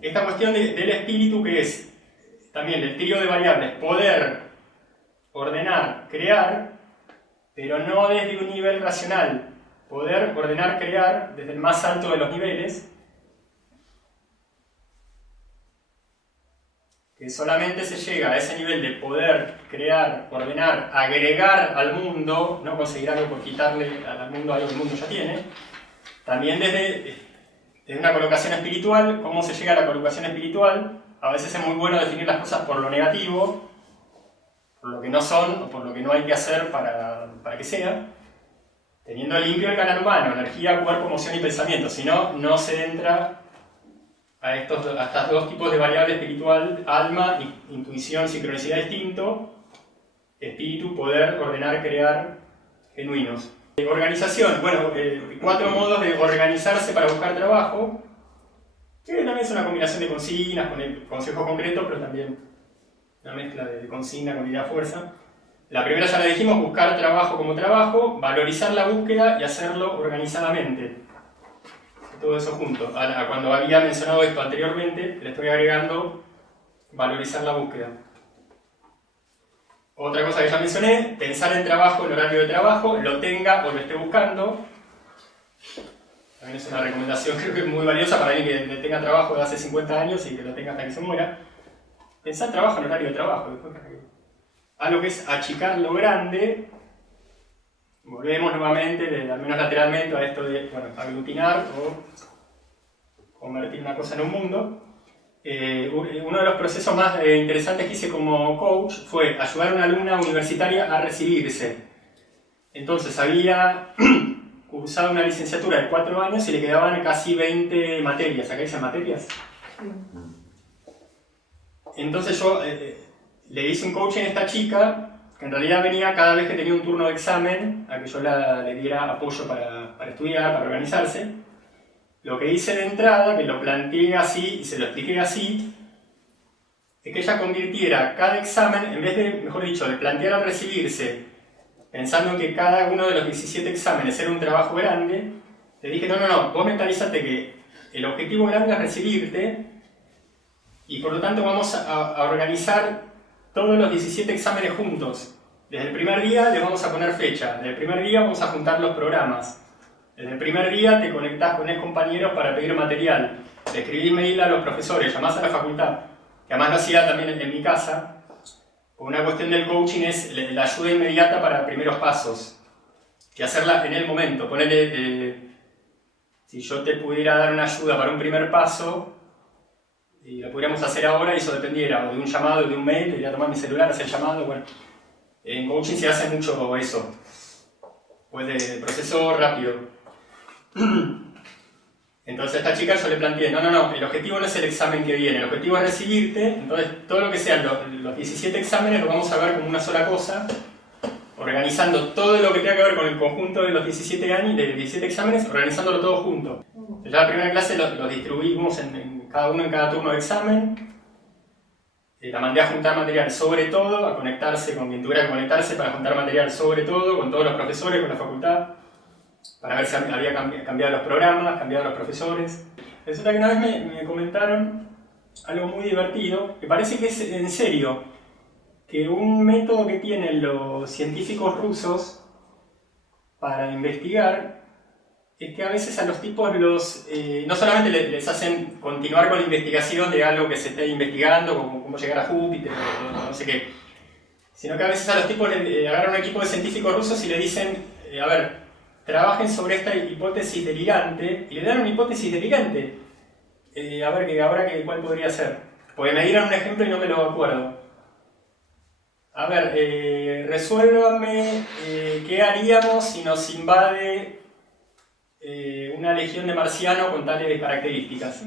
esta cuestión del espíritu, que es también el trío de variables: poder, ordenar, crear, pero no desde un nivel racional. Poder, ordenar, crear desde el más alto de los niveles, que solamente se llega a ese nivel de poder crear, ordenar, agregar al mundo, no conseguir algo por quitarle al mundo algo que el mundo ya tiene. También desde una colocación espiritual, cómo se llega a la colocación espiritual. A veces es muy bueno definir las cosas por lo negativo, por lo que no son o por lo que no hay que hacer para que sea, teniendo limpio el canal humano, energía, cuerpo, emoción y pensamiento. Si no, no se entra a estos dos tipos de variable espiritual: alma, intuición, sincronicidad, instinto, espíritu, poder, ordenar, crear, genuinos. Organización, bueno, 4 modos de organizarse para buscar trabajo, que también es una combinación de consignas con el consejo concreto, pero también una mezcla de consigna con idea fuerza. La primera ya la dijimos: buscar trabajo como trabajo, valorizar la búsqueda y hacerlo organizadamente. Todo eso junto. Cuando había mencionado esto anteriormente, le estoy agregando valorizar la búsqueda. Otra cosa que ya mencioné: pensar en trabajo, en horario de trabajo, lo tenga o lo esté buscando. También es una recomendación, creo que es muy valiosa para alguien que tenga trabajo de hace 50 años y que lo tenga hasta que se muera. Pensar en trabajo, en horario de trabajo. Algo que es achicar lo grande. Volvemos nuevamente, al menos lateralmente, a esto de aglutinar o convertir una cosa en un mundo. Uno de los procesos más interesantes que hice como coach fue ayudar a una alumna universitaria a recibirse. Entonces había cursado una licenciatura de 4 años y le quedaban casi 20 materias. ¿Acá dicen materias? Entonces yo le hice un coaching a esta chica, que en realidad venía cada vez que tenía un turno de examen a que yo le diera apoyo para estudiar, para organizarse. Lo que hice de entrada, que lo planteé así y se lo expliqué así, es que ella convirtiera cada examen, en vez de, mejor dicho, de plantear al recibirse, pensando que cada uno de los 17 exámenes era un trabajo grande, le dije: no, vos mentalízate que el objetivo grande es recibirte y por lo tanto vamos a organizar todos los 17 exámenes juntos. Desde el primer día les vamos a poner fecha, desde el primer día vamos a juntar los programas. Desde el primer día te conectás con el compañero para pedir material, le escribís mail a los profesores, llamás a la facultad, que además lo hacía también en mi casa. Una cuestión del coaching es la ayuda inmediata para primeros pasos, que hacerla en el momento. Ponele, si yo te pudiera dar una ayuda para un primer paso, y lo pudiéramos hacer ahora y eso dependiera o de un llamado, de un mail, iría a tomar mi celular, hacer el llamado. Bueno, en coaching se hace mucho eso, pues de proceso rápido. Entonces a esta chica yo le planteé: no, el objetivo no es el examen que viene, el objetivo es recibirte. Entonces todo lo que sean los 17 exámenes lo vamos a ver como una sola cosa, organizando todo lo que tenga que ver con el conjunto de los 17 años, de 17 exámenes, organizándolo todo junto. Entonces, ya la primera clase lo distribuimos cada uno en cada turno de examen. La mandé a juntar material sobre todo, a conectarse con quien tuviera que conectarse para juntar material sobre todo, con todos los profesores, con la facultad, para ver si había cambiado los programas, cambiado los profesores. Resulta que una vez me comentaron algo muy divertido, que parece que es en serio, que un método que tienen los científicos rusos para investigar es que a veces a los tipos no solamente les hacen continuar con la investigación de algo que se esté investigando, como cómo llegar a Júpiter o no sé qué, sino que a veces a los tipos agarran un equipo de científicos rusos y le dicen: a ver, trabajen sobre esta hipótesis delirante, y le dan una hipótesis delirante. A ver, ¿cuál podría ser? Porque me dieron un ejemplo y no me lo acuerdo. A ver, resuélvame qué haríamos si nos invade una legión de marcianos con tales características.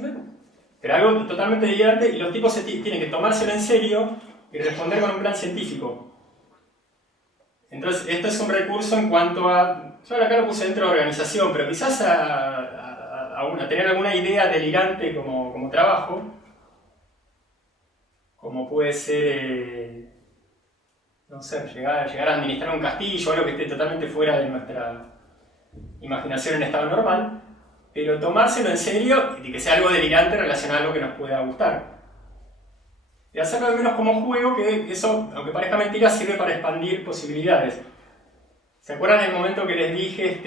Pero algo totalmente delirante, y los tipos tienen que tomárselo en serio y responder con un plan científico. Entonces, esto es un recurso en cuanto a... Yo acá lo puse dentro de organización, pero quizás a tener alguna idea delirante como trabajo, como puede ser, no sé, llegar a administrar un castillo, algo que esté totalmente fuera de nuestra imaginación en estado normal, pero tomárselo en serio y que sea algo delirante relacionado a algo que nos pueda gustar. Y hacerlo al menos como juego, que eso, aunque parezca mentira, sirve para expandir posibilidades. ¿Se acuerdan el momento que les dije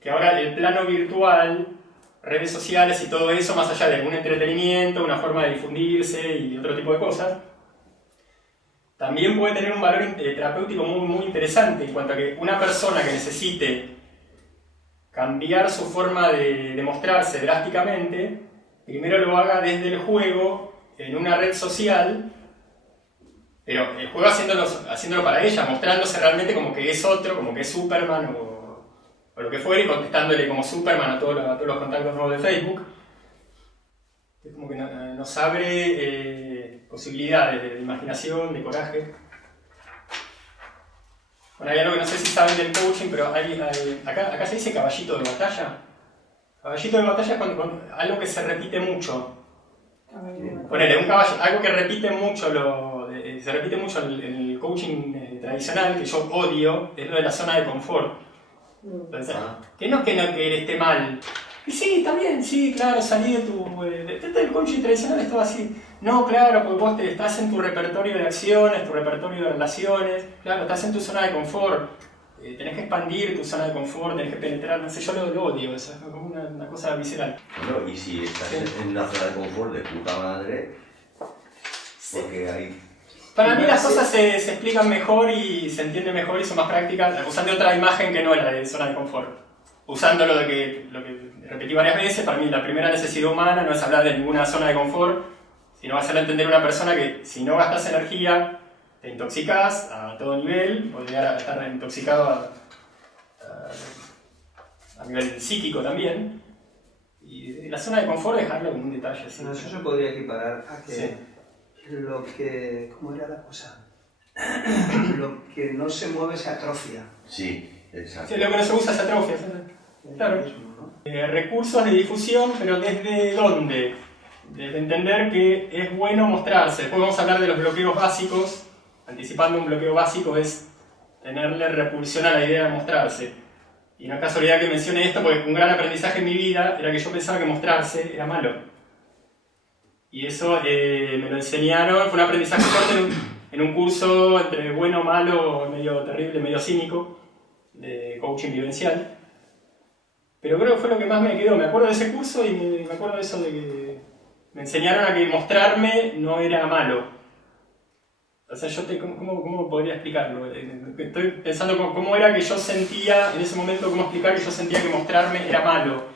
que ahora el plano virtual redes sociales y todo eso, más allá de un entretenimiento, una forma de difundirse y otro tipo de cosas, también puede tener un valor terapéutico muy interesante en cuanto a que una persona que necesite cambiar su forma de mostrarse drásticamente, primero lo haga desde el juego, en una red social, pero el juego haciéndolo para ella, mostrándose realmente como que es otro, como que es Superman o lo que fuera, y contestándole como Superman a todos los contactos nuevos de Facebook. Es como que nos abre posibilidades de imaginación, de coraje. Bueno, hay algo que no sé si saben del coaching, pero acá se dice caballito de batalla. Caballito de batalla es algo que se repite mucho. Ponele, un caballo, algo que repite mucho, se repite mucho en el coaching tradicional, que yo odio, es lo de la zona de confort. Entonces, que no es que él esté mal. Y sí, está bien, sí, claro, salí de tu... el coaching tradicional es todo así. No, claro, porque vos estás en tu repertorio de acciones, tu repertorio de relaciones, claro, estás en tu zona de confort. Tenés que expandir tu zona de confort, tenés que penetrar, no sé, yo lo odio, eso es como una cosa visceral. Bueno, y si estás en una zona de confort de puta madre, porque hay... Para mí las cosas se explican mejor y se entienden mejor y son más prácticas usando otra imagen que no la de zona de confort. Usando lo que repetí varias veces, para mí la primera necesidad humana no es hablar de ninguna zona de confort, sino hacerle entender a una persona que si no gastas energía, te intoxicas a todo nivel, podés llegar a estar intoxicado a nivel psíquico también. Y la zona de confort dejarlo como un detalle así. Bueno, eso se podría equiparar a que sí. Lo que... ¿Cómo era la cosa? Lo que no se mueve se atrofia. Sí, exacto. Sí, lo que no se usa se atrofia. Claro. Recursos de difusión, pero ¿desde dónde? Desde entender que es bueno mostrarse. Después vamos a hablar de los bloqueos básicos. Anticipando, un bloqueo básico es tenerle repulsión a la idea de mostrarse. Y no es casualidad que mencione esto, porque un gran aprendizaje en mi vida era que yo pensaba que mostrarse era malo. Y eso me lo enseñaron, fue un aprendizaje fuerte en un curso entre bueno, malo, medio terrible, medio cínico, de coaching vivencial. Pero creo que fue lo que más me quedó. Me acuerdo de ese curso y me acuerdo de eso de que me enseñaron a que mostrarme no era malo. O sea, ¿cómo podría explicarlo? Estoy pensando cómo era que yo sentía, en ese momento, cómo explicar que yo sentía que mostrarme era malo.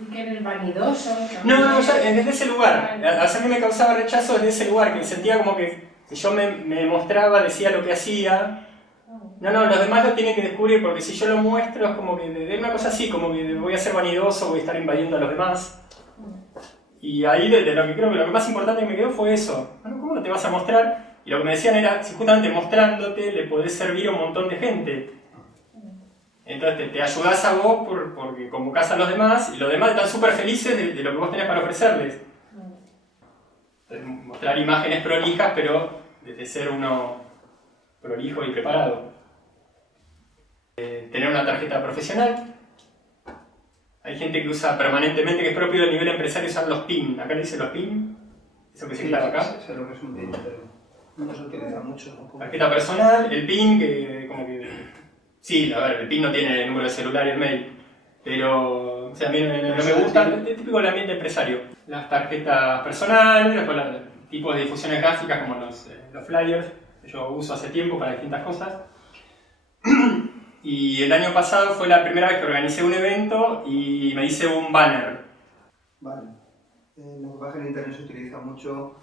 Y que eres vanidoso. No, desde ese lugar. A mí me causaba rechazo desde ese lugar, que sentía como que si yo me mostraba, decía lo que hacía. No, los demás lo tienen que descubrir, porque si yo lo muestro es como que es una cosa así, como que voy a ser vanidoso, voy a estar invadiendo a los demás. Y ahí de lo que creo que lo que más importante que me quedó fue eso. ¿Cómo no te vas a mostrar? Y lo que me decían era, si justamente mostrándote le podés servir a un montón de gente. Entonces te ayudás a vos porque convocás a los demás y los demás están súper felices de lo que vos tenés para ofrecerles. Entonces, mostrar imágenes prolijas, pero desde ser uno prolijo y preparado. Tener una tarjeta profesional. Hay gente que usa permanentemente, que es propio del nivel empresario, usar los PIN. Acá le dicen los PIN. Eso que se clava acá. Sí, lo que es un PIN, pero no se utiliza mucho. ¿No? Tarjeta personal, el PIN, que como que... Sí, a ver, el PIN no tiene el número de celular y el mail, pero o sea, a mí no me gusta, es típico del ambiente empresario. Las tarjetas personales, después los tipos de difusiones gráficas como los flyers, que yo uso hace tiempo para distintas cosas. Y el año pasado fue la primera vez que organicé un evento y me hice un banner. Vale. Lo que pasa es que en internet se utiliza mucho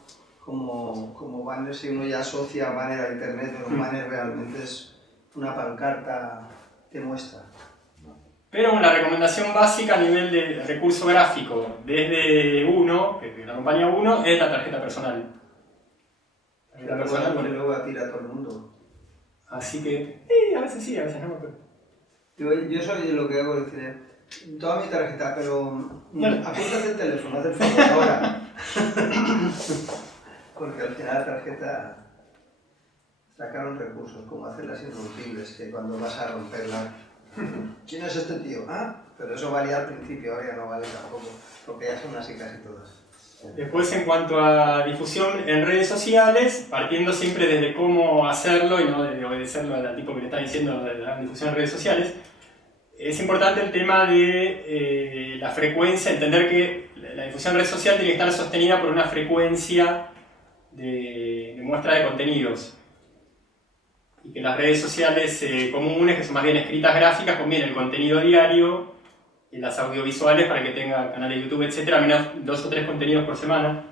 como banner, si uno ya asocia banner a internet, pero un banner realmente es una pancarta que muestra. Pero la recomendación básica a nivel de recurso gráfico, desde uno, que la compañía uno, es la tarjeta personal. La personal porque luego atira a todo el mundo. Así que, a veces sí, a veces no. Pero... Yo soy lo que hago, es decir, toda mi tarjeta, pero apúntate el teléfono, haz el favor ahora. Porque al final la tarjeta... Sacaron recursos, como hacerlas irrompibles, que cuando vas a romperla... ¿Quién es este tío? Ah, pero eso valía al principio, ahora ya no vale tampoco, porque ya son así casi todas. Después, en cuanto a difusión en redes sociales, partiendo siempre desde cómo hacerlo y no de obedecerlo al tipo que le está diciendo de la difusión en redes sociales, es importante el tema de la frecuencia, entender que la difusión en red social tiene que estar sostenida por una frecuencia de muestra de contenidos. Y que las redes sociales comunes, que son más bien escritas gráficas, conviene el contenido diario y las audiovisuales para que tenga canal de YouTube, etc., al menos 2 o 3 contenidos por semana.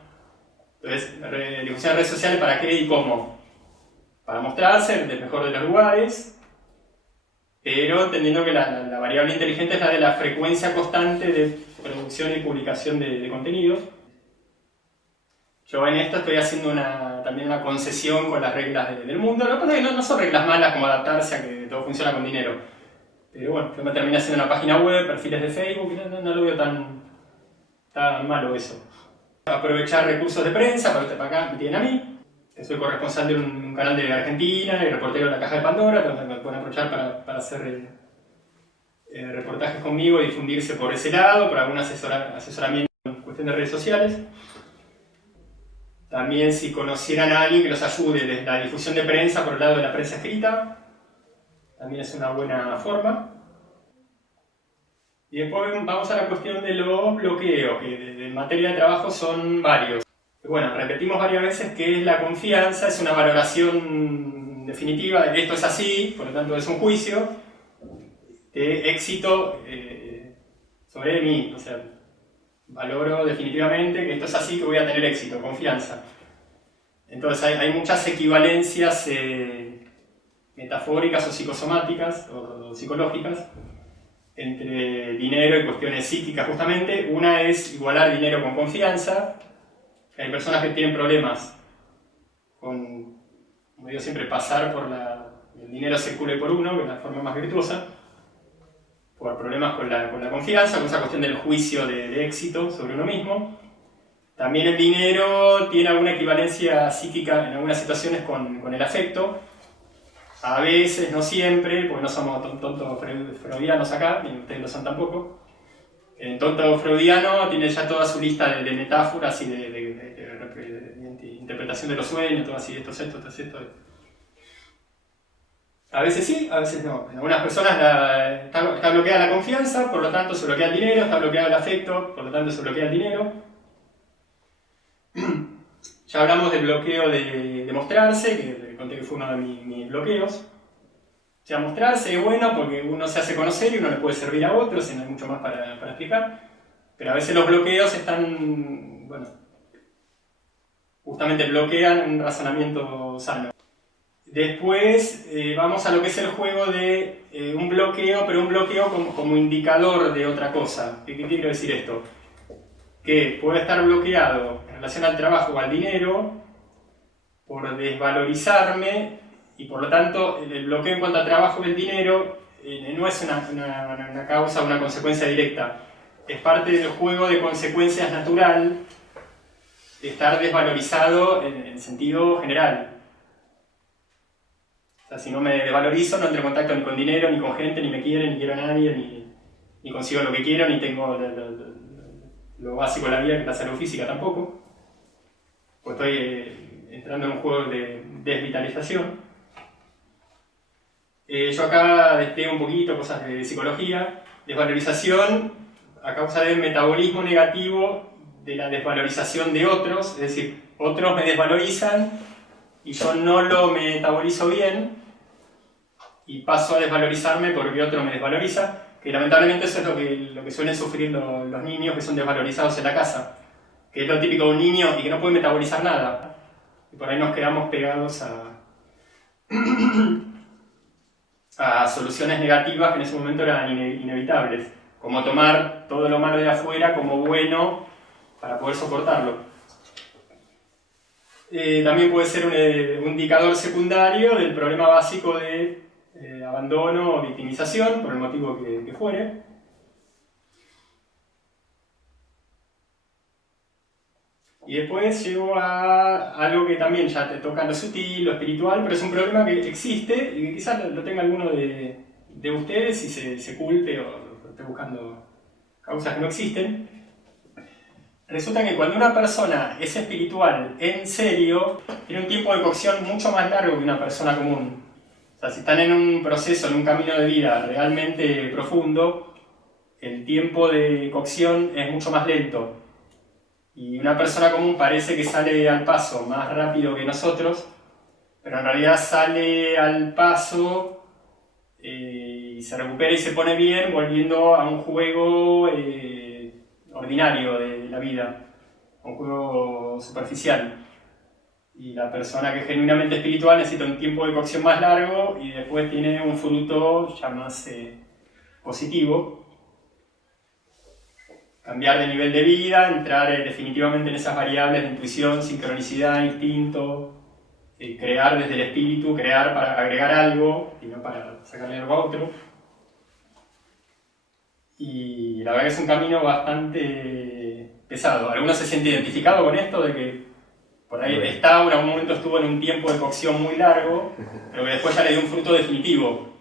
Entonces, difusión en redes sociales, ¿para qué y cómo? Para mostrarse del mejor de los lugares, pero entendiendo que la variable inteligente es la de la frecuencia constante de producción y publicación de contenidos. Yo en esto estoy haciendo también una concesión con las reglas del mundo. Lo que pasa es que no son reglas malas como adaptarse a que todo funciona con dinero. Pero bueno, yo me terminé haciendo una página web, perfiles de Facebook, y no lo veo tan malo eso. Aprovechar recursos de prensa, para acá me tienen a mí, que soy corresponsal de un canal de Argentina y reportero de la Caja de Pandora, donde me pueden aprovechar para hacer reportajes conmigo y difundirse por ese lado, por algún asesoramiento en cuestión de redes sociales. También si conocieran a alguien que los ayude desde la difusión de prensa por el lado de la prensa escrita, también es una buena forma. Y después vamos a la cuestión de los bloqueos, que en materia de trabajo son varios. Bueno, repetimos varias veces que la confianza es una valoración definitiva de que esto es así, por lo tanto es un juicio de éxito sobre mí. O sea, valoro definitivamente que esto es así, que voy a tener éxito, confianza. Entonces hay muchas equivalencias metafóricas o psicosomáticas o psicológicas entre dinero y cuestiones psíquicas justamente. Una es igualar dinero con confianza. Hay personas que tienen problemas con, como digo siempre, pasar por el dinero circule por uno, que es la forma más virtuosa, por problemas con la confianza, con esa cuestión del juicio de éxito sobre uno mismo. También el dinero tiene alguna equivalencia psíquica en algunas situaciones con el afecto. A veces, no siempre, porque no somos tontos freudianos acá, ni ustedes lo son tampoco. El tonto freudiano tiene ya toda su lista de metáforas y de interpretación de los sueños, todo así, esto. A veces sí, a veces no. En algunas personas está bloqueada la confianza, por lo tanto se bloquea el dinero, está bloqueado el afecto, por lo tanto se bloquea el dinero. Ya hablamos del bloqueo de mostrarse, que conté que fue uno de mis bloqueos. O sea, mostrarse es bueno porque uno se hace conocer y uno le puede servir a otros y no hay mucho más para explicar. Pero a veces los bloqueos están, bueno, justamente bloquean un razonamiento sano. Después vamos a lo que es el juego de un bloqueo, pero un bloqueo como indicador de otra cosa. ¿Qué quiero decir esto? Que puede estar bloqueado en relación al trabajo o al dinero por desvalorizarme, y por lo tanto el bloqueo en cuanto al trabajo y el dinero no es una causa o una consecuencia directa. Es parte del juego de consecuencias natural de estar desvalorizado en sentido general. O sea, si no me desvalorizo, no entro en contacto ni con dinero, ni con gente, ni me quieren, ni quiero a nadie, ni consigo lo que quiero, ni tengo lo básico de la vida, que es la salud física tampoco. Pues estoy entrando en un juego de desvitalización. Yo acá despego un poquito cosas de psicología. Desvalorización a causa del metabolismo negativo de la desvalorización de otros, es decir, otros me desvalorizan y yo no lo metabolizo bien y paso a desvalorizarme porque otro me desvaloriza, que lamentablemente eso es lo que suelen sufrir los niños que son desvalorizados en la casa, que es lo típico de un niño y que no puede metabolizar nada, y por ahí nos quedamos pegados a soluciones negativas que en ese momento eran inevitables, como tomar todo lo malo de afuera como bueno para poder soportarlo. También puede ser un indicador secundario del problema básico de abandono o victimización, por el motivo que fuere. Y después llego a algo que también ya te toca lo sutil, lo espiritual, pero es un problema que existe y que quizás lo tenga alguno de ustedes y se culpe o esté buscando causas que no existen. Resulta que cuando una persona es espiritual en serio, tiene un tiempo de cocción mucho más largo que una persona común. O sea, si están en un proceso, en un camino de vida realmente profundo, el tiempo de cocción es mucho más lento. Y una persona común parece que sale al paso más rápido que nosotros, pero en realidad sale al paso y se recupera y se pone bien volviendo a un juego ordinario de la vida, a un juego superficial. Y la persona que es genuinamente espiritual necesita un tiempo de cocción más largo y después tiene un fruto ya más positivo. Cambiar de nivel de vida, entrar definitivamente en esas variables de intuición, sincronicidad, instinto, crear desde el espíritu, crear para agregar algo y no para sacarle algo a otro. Y la verdad que es un camino bastante pesado. ¿Alguno se siente identificado con esto de que por ahí en algún momento estuvo en un tiempo de cocción muy largo, pero que después ya le dio un fruto definitivo?